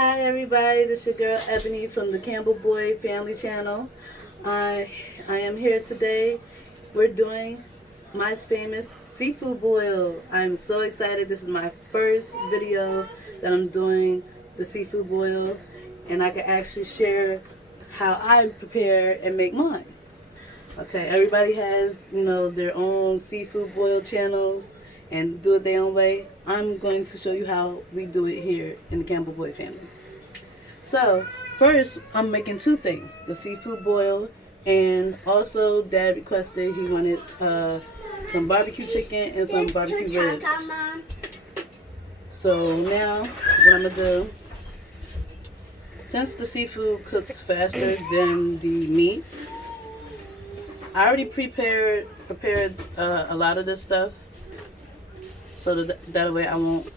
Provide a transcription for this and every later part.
Hi everybody, this is your girl Ebony from the Campbell-Boyd family channel. I am here today. We're doing my famous seafood boil. I'm so excited. This is my first video that I'm doing the seafood boil, and I can actually share how I prepare and make mine. Okay, everybody has, their own seafood boil channels and do it their own way. I'm going to show you how we do it here in the Campbell-Boyd family. So, first, I'm making two things, the seafood boil, and also Dad requested he wanted some barbecue chicken and some barbecue ribs. So now, what I'm going to do, since the seafood cooks faster than the meat, I already prepared a lot of this stuff, so that way I won't,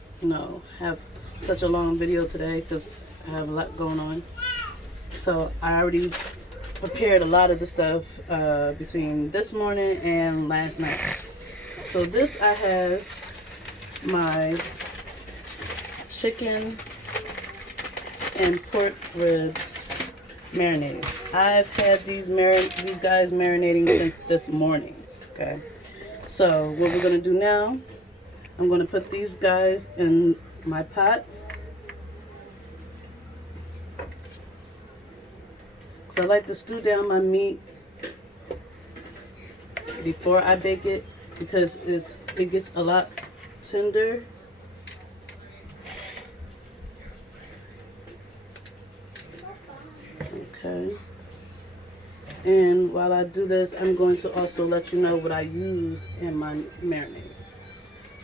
have such a long video today because I have a lot going on. So I already prepared a lot of the stuff between this morning and last night. So this, I have my chicken and pork ribs marinating. I've had these guys marinating since this morning. Okay, so what we're gonna do now, I'm gonna put these guys in my pot. So I like to stew down my meat before I bake it because it gets a lot tender. Okay. And while I do this, I'm going to also let you know what I used in my marinade.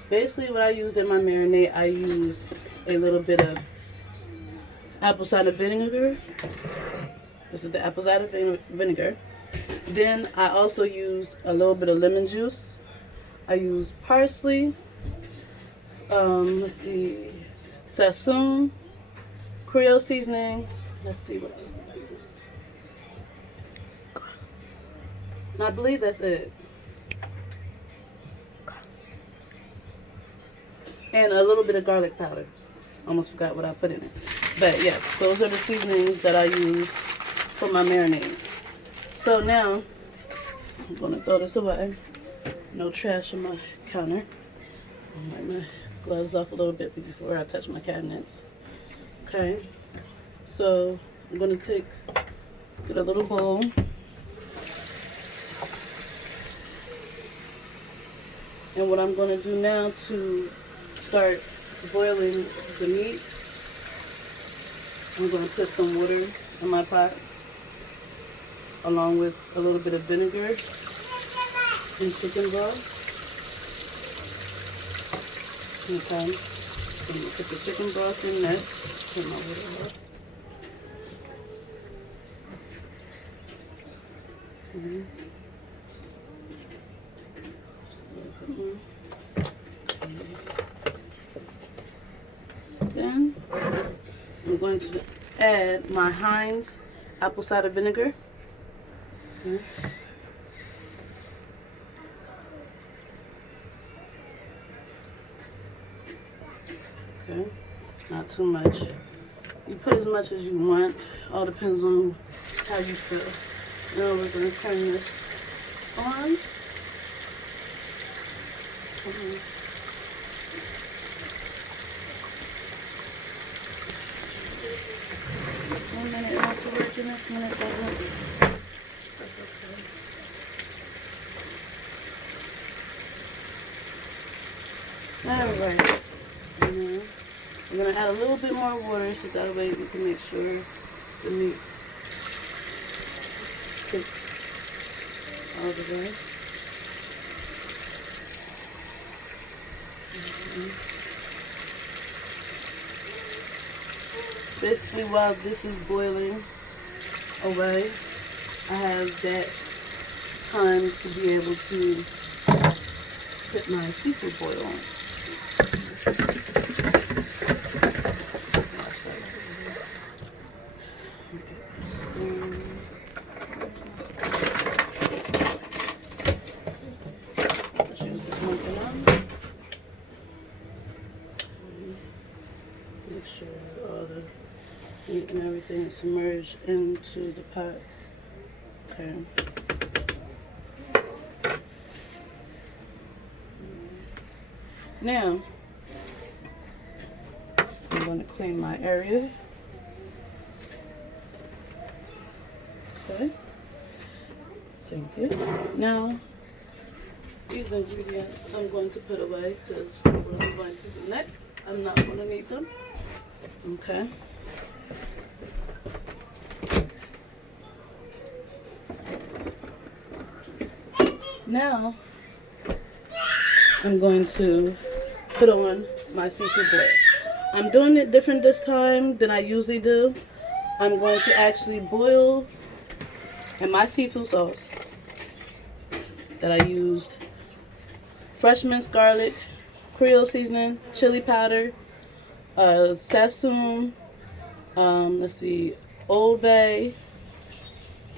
Basically, what I used in my marinade, I used a little bit of apple cider vinegar. This is the apple cider vinegar. Then I also used a little bit of lemon juice. I used parsley. Let's see, sassoon, Creole seasoning. Let's see what else did I use. And I believe that's it. And a little bit of garlic powder. Almost forgot what I put in it. But yes, those are the seasonings that I used for my marinade. So now, I'm going to throw this away. No trash on my counter. I'll wipe my gloves off a little bit before I touch my cabinets. Okay, so I'm going to get a little bowl. And what I'm going to do now to start boiling the meat, I'm going to put some water in my pot along with a little bit of vinegar and chicken broth. Okay, so I'm going to put the chicken broth in next. Turn my water off. Then I'm going to add my Heinz apple cider vinegar. Okay, not too much. You put as much as you want. All depends on how you feel. Now we're going to turn this on. One minute it wants to work, the next minute it doesn't. That's okay. Alright. I'm going to add a little bit more water so that way we can make sure the meat cooks all the way. Basically, while this is boiling away, I have that time to be able to put my seafood boil on. Let's use this one for now. Make sure all the meat and everything submerged into the pot. Okay. Now, I'm going to clean my area. Okay. Thank you. Now, these ingredients I'm going to put away because what I'm going to do next, I'm not going to need them. Okay. Now, I'm going to put on my seafood boil. I'm doing it different this time than I usually do. I'm going to actually boil in my seafood sauce that I used fresh minced garlic, Creole seasoning, chili powder, sassoon, let's see, Old Bay.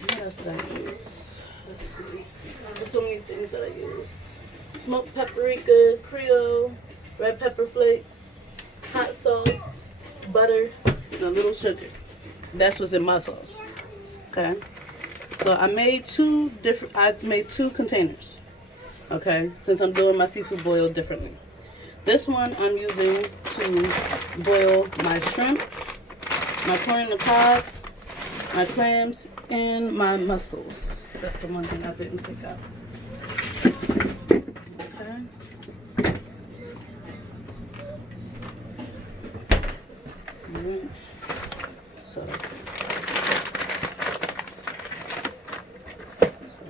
What else did I use? Let's see. There's so many things that I use. Smoked paprika, Creole, red pepper flakes, hot sauce, butter, and a little sugar. That's what's in my sauce. Okay. So I made two containers. Okay, since I'm doing my seafood boil differently. This one I'm using to boil my shrimp, my corn on the cob, my clams, and my mussels. That's the one thing I didn't take out. Okay. Alright. So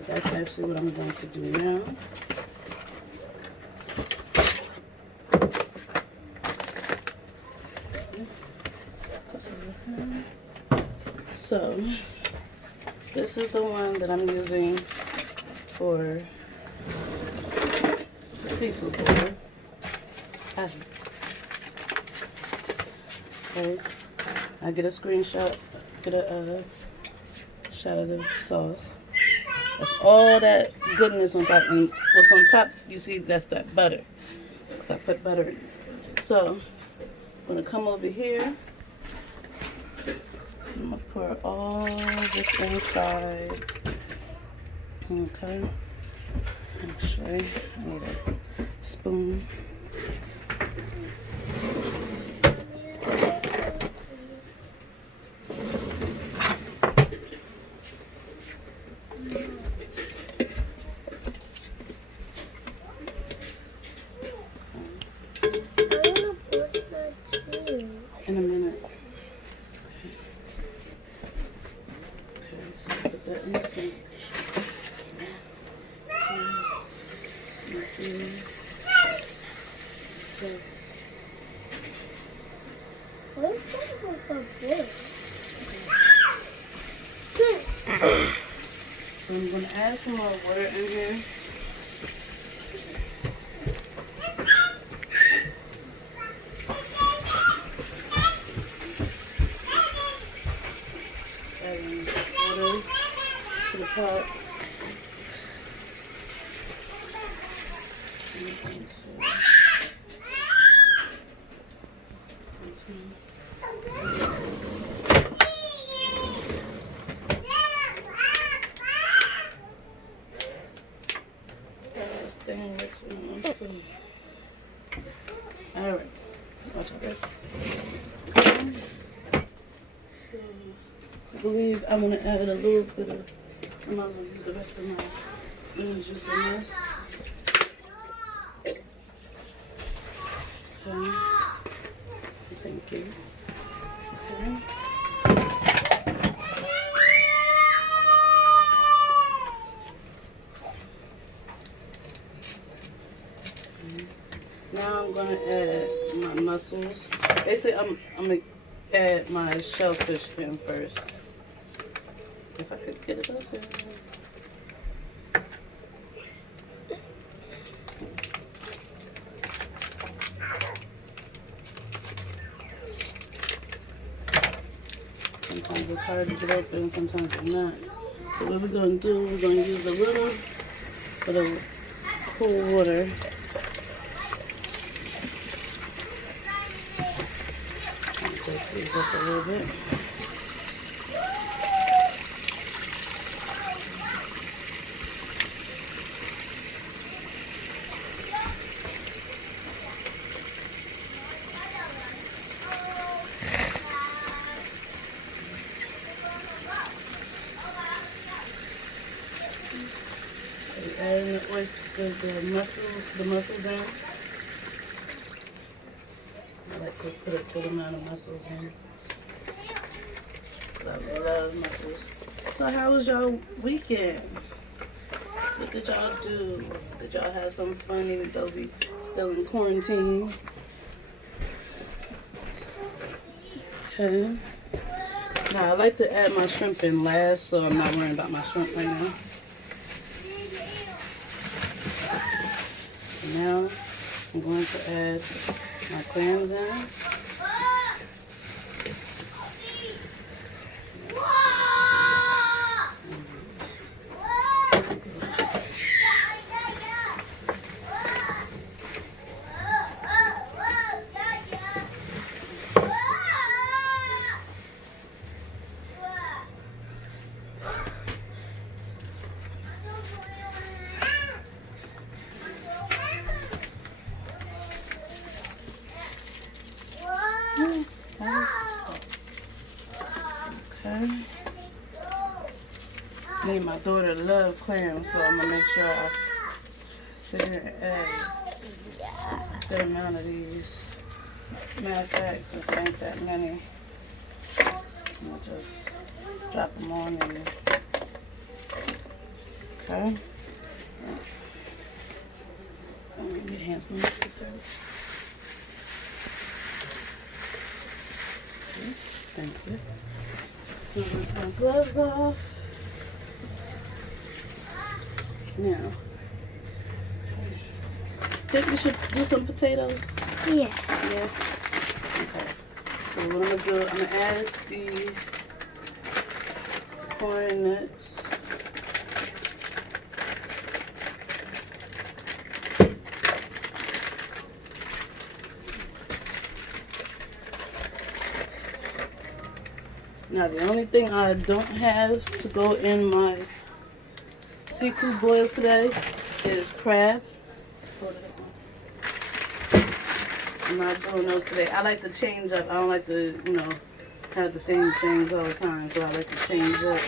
that's actually what I'm going to do now. So, this is the one that I'm using for the seafood boil. Okay, I get a screenshot, get a shot of the sauce. That's all that goodness on top. And what's on top, you see, that's that butter. I put butter in it. So, I'm going to come over here. I'm going to pour all this inside. Okay. Actually, I need a spoon. In a minute. Okay, so put that in the sink. So I'm going to add some more water in here. Adding water to the pot. Alright, watch out there. I believe I'm going to add a little bit of, I'm not going to use the rest of my lemon juice in this. Okay. Thank you. Okay. Now I'm gonna add my mussels. Basically, I'm gonna add my shellfish fin first. If I could get it up there. Sometimes it's hard to get open, sometimes it's not. So what we're gonna do, we're gonna use a little bit of cool water. these up a little bit. Adding the oysters, the mussels in. I like to put a good amount of mussels in. I love mussels. So how was y'all weekend? What did y'all do? Did y'all have some fun even though we still in quarantine? Okay. Now I like to add my shrimp in last, so I'm not worrying about my shrimp right now. Now I'm going to add my clams in. Okay. Me and my daughter love clams, so I'm gonna make sure I sit here and add a good amount of these. Matter of fact, since there ain't that many, I'm gonna just drop them on in. Okay. Your hands move. Thank you. Put my gloves off. Now, think we should do some potatoes? Yeah. Yeah. Okay. So what I'm gonna do, I'm gonna add the corn nuts. Now the only thing I don't have to go in my seafood boil today is crab. I'm not doing those today. I like to change up. I don't like to, have the same things all the time. So I like to change up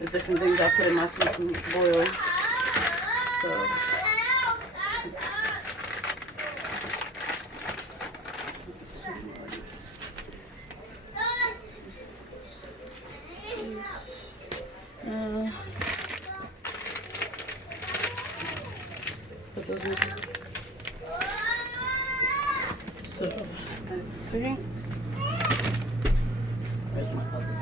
the different things I put in my seafood boil. So. Put those in. So, I think, where's my other?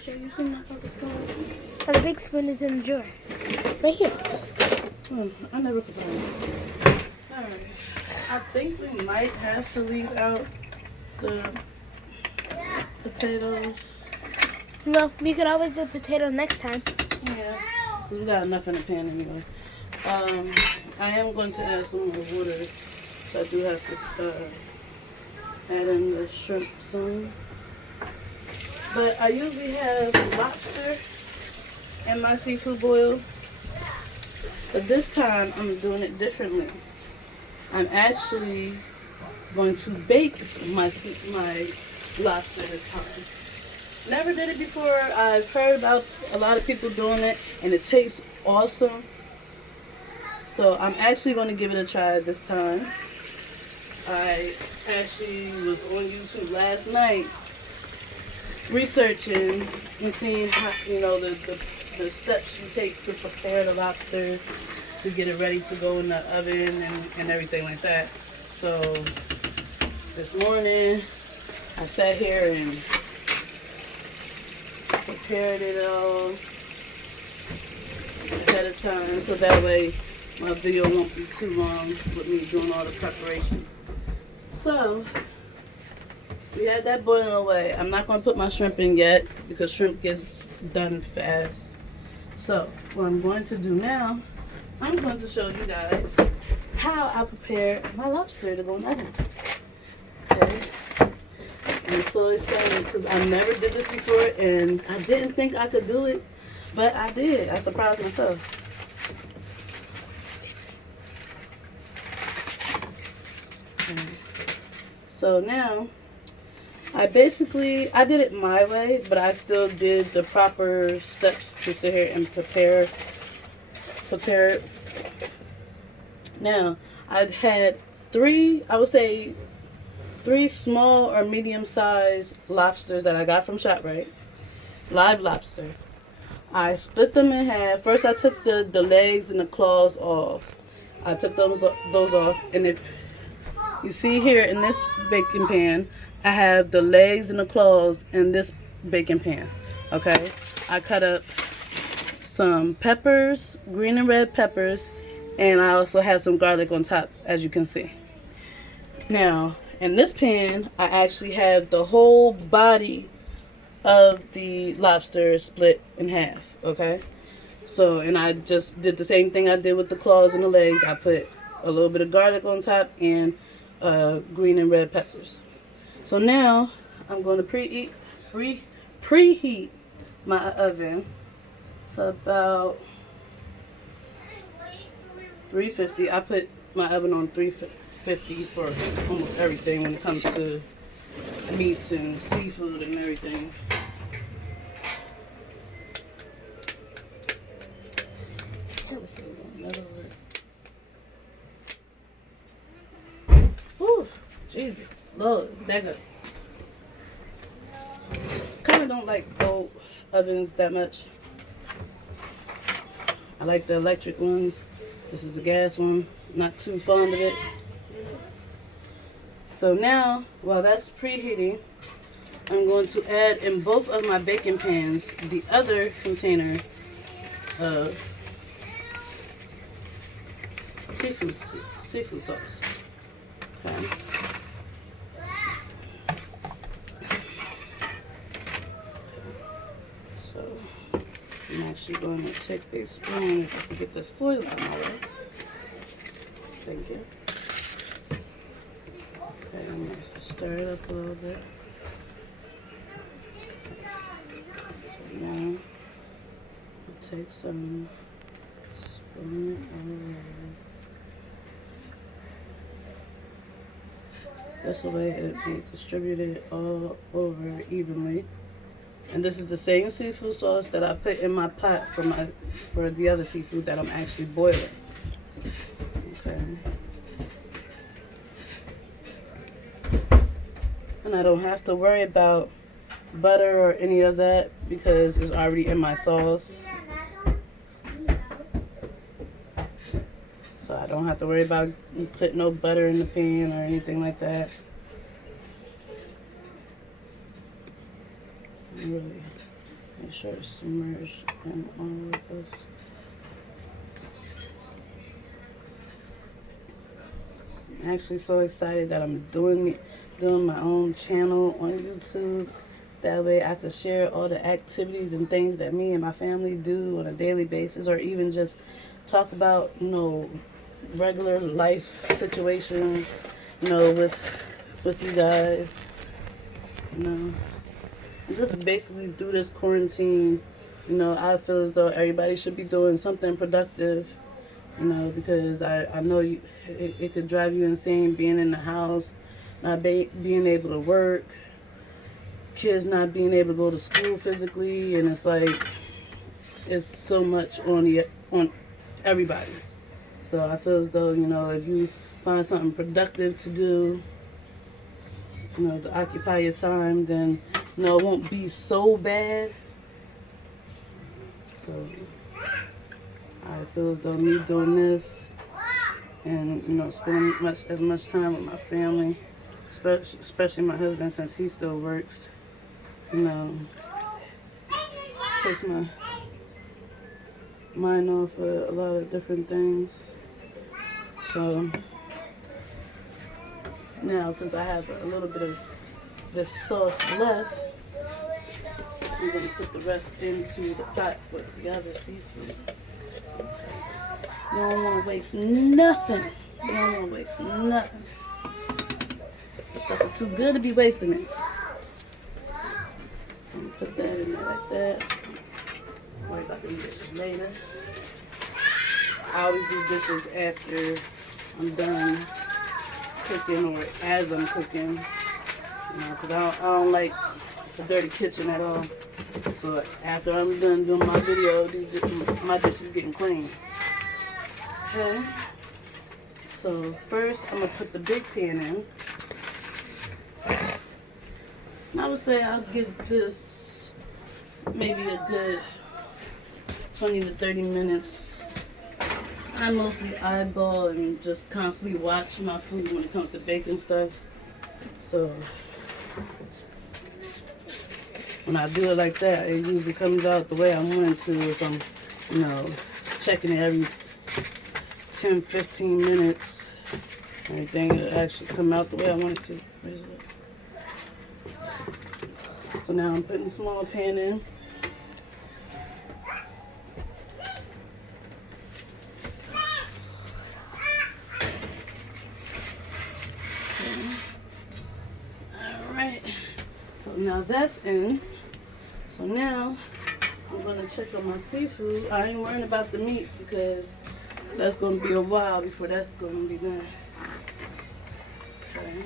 Should you see my other spoon? The big spoon is in the drawer. Right here. I never forgot it. Alright. I think we might have to leave out the potatoes. No, we could always do potato next time. Yeah. Because we got enough in the pan anyway. I am going to add some more water. So I do have to add in the shrimp some. But I usually have lobster in my seafood boil. But this time I'm doing it differently. I'm actually going to bake my lobster this time. Never did it before. I've heard about a lot of people doing it and it tastes awesome. So I'm actually going to give it a try this time. I actually was on YouTube last night researching and seeing how, the steps you take to prepare the lobster to get it ready to go in the oven and everything like that. So this morning I sat here and prepared it all ahead of time so that way my video won't be too long with me doing all the preparation. So, we had that boiling away. I'm not going to put my shrimp in yet because shrimp gets done fast. So, what I'm going to do now, I'm going to show you guys how I prepare my lobster to go in the oven. Okay? I'm so excited because I never did this before and I didn't think I could do it, but I did. I surprised myself. So now, I did it my way, but I still did the proper steps to sit here and prepare it. Now, I had three small or medium-sized lobsters that I got from ShopRite, live lobster. I split them in half. First, I took the legs and the claws off. I took those off, and if you see here in this baking pan, I have the legs and the claws in this baking pan. Okay, I cut up some peppers, green and red peppers, and I also have some garlic on top, as you can see. Now, in this pan, I actually have the whole body of the lobster split in half. Okay, so, and I just did the same thing I did with the claws and the legs. I put a little bit of garlic on top and green and red peppers. So now I'm going to preheat my oven to about 350. I put my oven on 350 for almost everything when it comes to meats and seafood and everything. Whew, Jesus, Lord, that good. Kind of don't like old ovens that much. I like the electric ones. This is the gas one. Not too fond of it. So now, while that's preheating, I'm going to add in both of my baking pans the other container of seafood sauce. Okay. So I'm actually going to take a spoon if I can get this foil out of my way. Thank you. Okay, I'm going to stir it up a little bit. So now I'll take some spoon over. This way it'll be distributed all over evenly. And this is the same seafood sauce that I put in my pot for the other seafood that I'm actually boiling. Okay. And I don't have to worry about butter or any of that because it's already in my sauce. So I don't have to worry about putting no butter in the pan or anything like that. Really make sure it's submerged in all of this. I'm actually so excited that I'm doing my own channel on YouTube. That way I can share all the activities and things that me and my family do on a daily basis, or even just talk about, regular life situations, with you guys, just basically through this quarantine, I feel as though everybody should be doing something productive, because I know it could drive you insane being in the house, not being able to work, kids not being able to go to school physically, and it's like, it's so much on everybody. So I feel as though, if you find something productive to do, to occupy your time, then, it won't be so bad. So I feel as though me doing this and, spending as much time with my family, especially my husband since he still works, takes my mind off of a lot of different things. So now, since I have a little bit of this sauce left, I'm going to put the rest into the pot with the other seafood. You don't want to waste nothing. This stuff is too good to be wasting it. later. I always do dishes after I'm done cooking or as I'm cooking. You know, because I don't like a dirty kitchen at all. So after I'm done doing my video, my dish is getting clean. Okay. So first I'm gonna put the big pan in. And I would say I'll give this maybe a good 20 to 30 minutes. I mostly eyeball and just constantly watch my food when it comes to baking stuff. So when I do it like that, it usually comes out the way I want it to if I'm, you know, checking it every 10, 15 minutes. Everything will actually come out the way I want it to. Where's it? So now I'm putting a small pan in. Alright. So now that's in. So now I'm gonna check on my seafood. I ain't worrying about the meat because that's gonna be a while before that's gonna be done. Okay.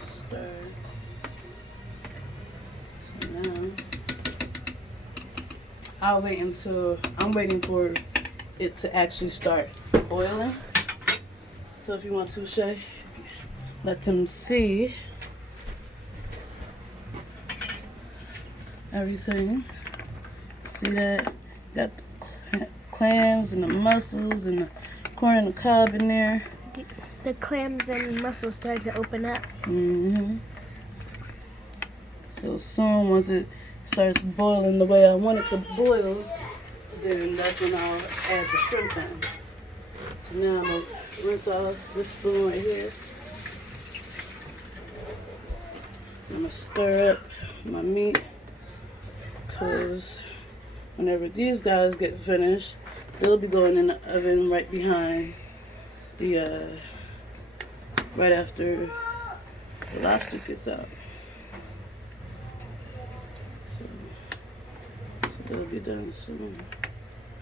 Stir. So now I'll wait until I'm waiting for it to actually start boiling. So if you want to, Shay, let them see everything. See that? Got the clams and the mussels and the corn and the cob in there. The clams and mussels started to open up. So soon, once it starts boiling the way I want it to boil, then that's when I'll add the shrimp in. So now I'm going to rinse off this spoon right here. I'm going to stir up my meat because whenever these guys get finished, they'll be going in the oven right behind the, right after the lobster gets out. So they'll be done soon.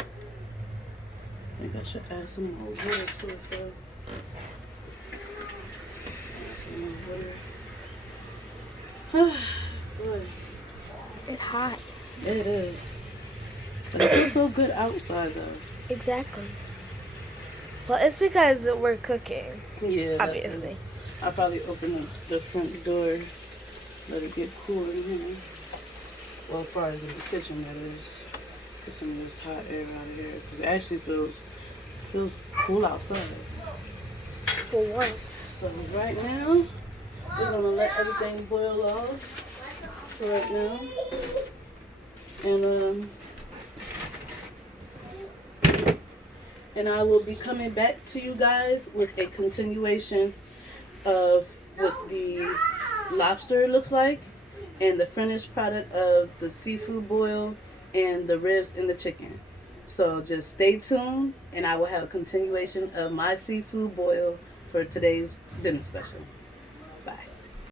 I think I should add some more water to it though. Add some more water. Boy. It's hot. It is. But it feels so good outside though. Exactly. Well, it's because we're cooking. Yeah. Obviously. I'll probably open the front door, let it get cool in here. Well, as far as in the kitchen, that is. Get some of this hot air out of here. Because it actually feels cool outside. For once. So right now, we're going to let everything boil off for right now. And I will be coming back to you guys with a continuation of what the lobster looks like and the finished product of the seafood boil and the ribs and the chicken. So just stay tuned and I will have a continuation of my seafood boil for today's dinner special.